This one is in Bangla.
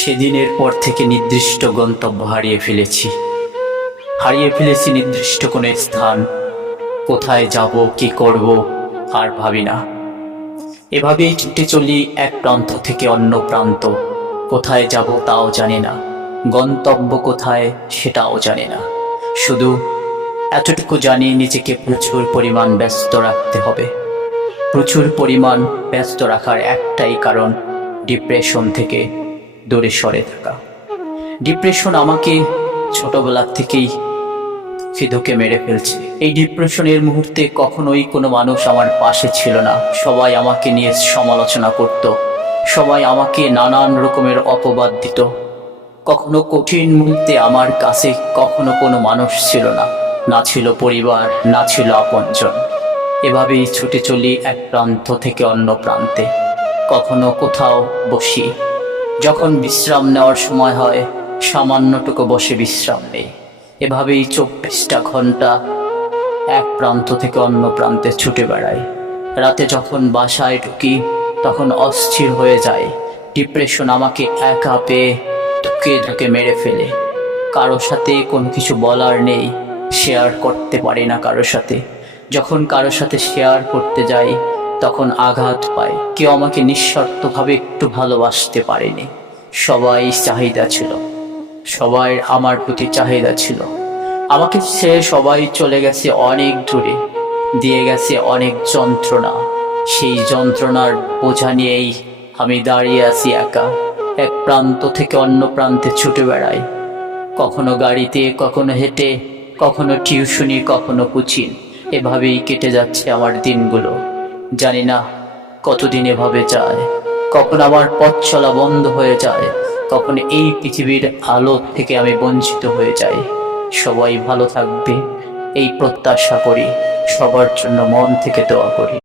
সেদিনের পর থেকে নির্দিষ্ট গন্তব্য হারিয়ে ফেলেছি। হারিয়ে ফেলেছি নির্দিষ্ট কোনো স্থান। কোথায় যাব, কি করব, আর ভাবি না। এভাবেই ছুটে চলি এক প্রান্ত থেকে অন্য প্রান্ত। কোথায় যাব তাও জানি না। গন্তব্য কোথায় সেটাও জানি না। শুধু এতটুকু জানি নিজেকে প্রচুর পরিমাণ ব্যস্ত রাখতে হবে। প্রচুর পরিমাণ ব্যস্ত রাখার একটাই কারণ, ডিপ্রেশন থেকে। দূরে সরে থাকা। ডিপ্রেশন আমাকে ছোটবেলা থেকেই ফিদুকে মেরে ফেলছে। এই ডিপ্রেশনের মুহূর্তে কখনোই কোনো মানুষ আমার পাশে ছিল না। সবাই আমাকে নিয়ে সমালোচনা করত। সবাই আমাকে নানান রকমের অপবাদ দিত। কখনো কঠিন মুহূর্তে আমার কাছে কখনো কোনো মানুষ ছিল না। না ছিল পরিবার, না ছিল আপনজন। এভাবেই ছুটে চলি এক প্রান্ত থেকে অন্য প্রান্তে। কখনো কোথাও বসি। যখন বিশ্রাম নেওয়ার সময় হয়, সামান্যটুকু বসে বিশ্রাম নেই। এভাবেই চব্বিশটা ঘণ্টা এক প্রান্ত থেকে অন্য প্রান্তে ছুটে বেড়াই। রাতে যখন বাসায় ঢুকি, তখন অস্থির হয়ে যায় ডিপ্রেশন আমাকে একা পেয়ে ধুকে ধুকে মেরে ফেলে। কারও সাথে কোনো কিছু বলার নেই শেয়ার করতে পারি না কারোর সাথে। যখন কারোর সাথে শেয়ার করতে যাই তখন আঘাত পায়। কেউ আমাকে নিঃস্বার্থভাবে একটু ভালোবাসতে পারেনি। সবাই চাহিদা ছিল। সবাই আমার প্রতি চাহিদা ছিল। আমাকে সে সবাই চলে গেছে অনেক দূরে। দিয়ে গেছে অনেক যন্ত্রণা। সেই যন্ত্রণার বোঝা নিয়েই আমি দাঁড়িয়ে আছি একা। এক প্রান্ত থেকে অন্য প্রান্তে ছুটে বেড়াই। কখনো গাড়িতে, কখনো হেঁটে, কখনো টিউশনি, কখনো কুচিন। এভাবেই কেটে যাচ্ছে আমার দিনগুলো। জানি না কতদিন এভাবে যায়, কখন আমার পথ চলা বন্ধ হয়ে যায়, কখন এই পৃথিবীর আলো থেকে আমি বঞ্চিত হয়ে যাই। সবাই ভালো থাকবে, এই প্রত্যাশা করি, সবার জন্য মন থেকে দোয়া করি।